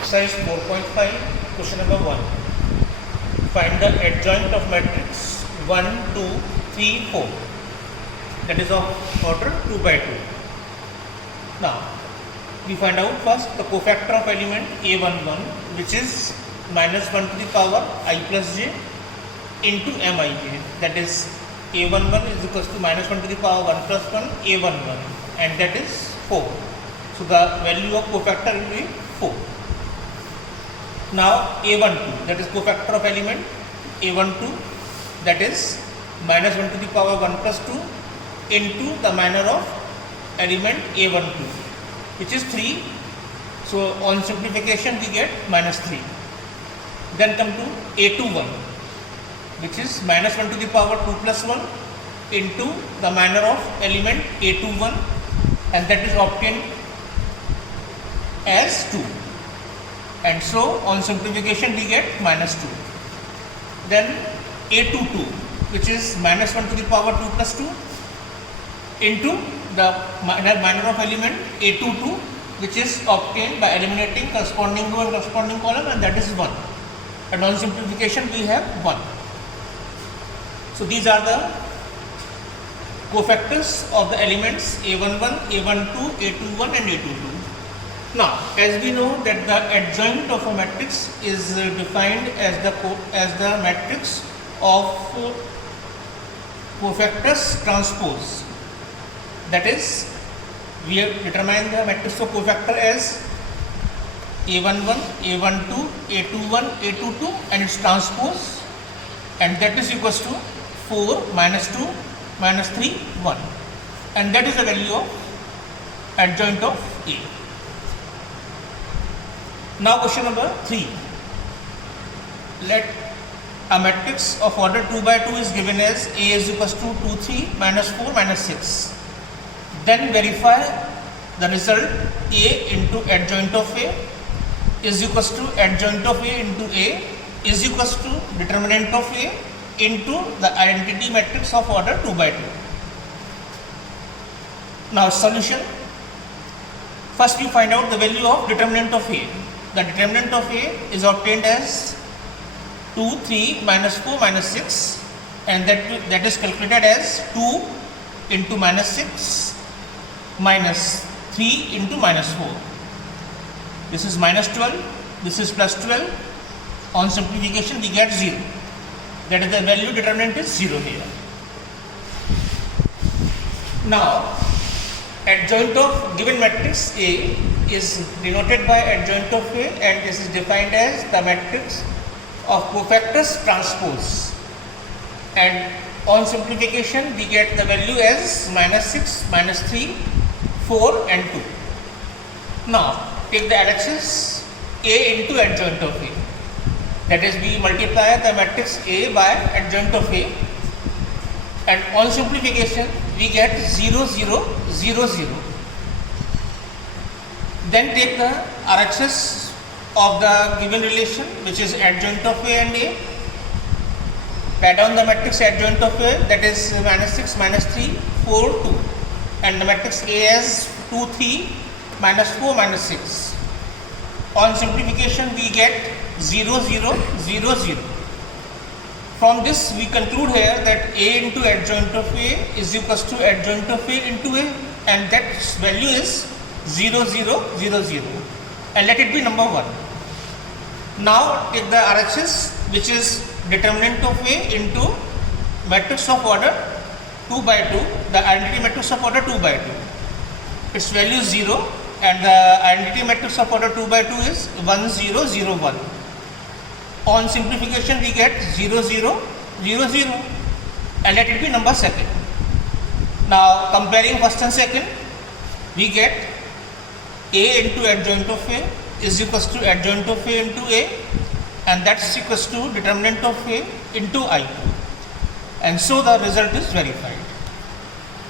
Exercise 4.5, question number 1. Find the adjoint of matrix 1, 2, 3, 4. That is of order 2 by 2. Now, we find out first the cofactor of element A11, which is minus 1 to the power I plus j into mij. That is A11 is equals to minus 1 to the power 1 plus 1 A11, and that is 4. So the value of cofactor will be 4. Now A12, that is cofactor of element A12, that is minus 1 to the power 1 plus 2 into the manner of element A12, which is 3. So on simplification we get minus 3. Then come to A21, which is minus 1 to the power 2 plus 1 into the manner of element A21, and that is obtained as 2. And so on simplification we get minus 2. Then A22, which is minus 1 to the power 2 plus 2 into the manner of element A22, which is obtained by eliminating corresponding row and corresponding column, and that is 1. And on simplification we have 1. So these are the cofactors of the elements A11, A12, A21 and A22. Now, as we know that the adjoint of a matrix is defined as the matrix of cofactors transpose. That is, we have determined the matrix of cofactor as A11, A12, A21, A22 and its transpose, and that is equals to 4, minus 2, minus 3, 1, and that is the value of adjoint of A. Now question number 3. Let a matrix of order 2 by 2 is given as A is equals to 2, 3, minus 4, minus 6. Then verify the result A into adjoint of A is equals to adjoint of A into A is equals to determinant of A into the identity matrix of order 2 by 2. Now solution. First we find out the value of determinant of A. The determinant of A is obtained as 2, 3, minus 4, minus 6, and that is calculated as 2 into minus 6 minus 3 into minus 4. This is minus 12, this is plus 12. On simplification we get 0. That is the value determinant is 0 here. Now, adjoint of given matrix A is denoted by adjoint of A, and this is defined as the matrix of cofactors transpose, and on simplification we get the value as minus 6, minus 3, 4 and 2. Now take the LHS A into adjoint of A, that is we multiply the matrix A by adjoint of A, and on simplification we get 0, 0, 0, 0. Then take the RHS of the given relation, which is adjoint of A and A. Add on the matrix adjoint of A, that is minus 6, minus 3, 4, 2. And the matrix A as 2, 3, minus 4, minus 6. On simplification we get 0, 0, 0, 0. From this we conclude here that A into adjoint of A is equals to adjoint of A into A, and that value is 0, 0, 0, 0, and let it be number 1. Now take the RHS, which is determinant of A into matrix of order 2 by 2, the identity matrix of order 2 by 2. Its value is 0, and the identity matrix of order 2 by 2 is 1, 0, 0, 1. On simplification we get 0, 0, 0, 0, and let it be number 2nd. Now comparing first and second, we get A into adjoint of A is equals to adjoint of A into A, and that's equals to determinant of A into I2, and so the result is verified.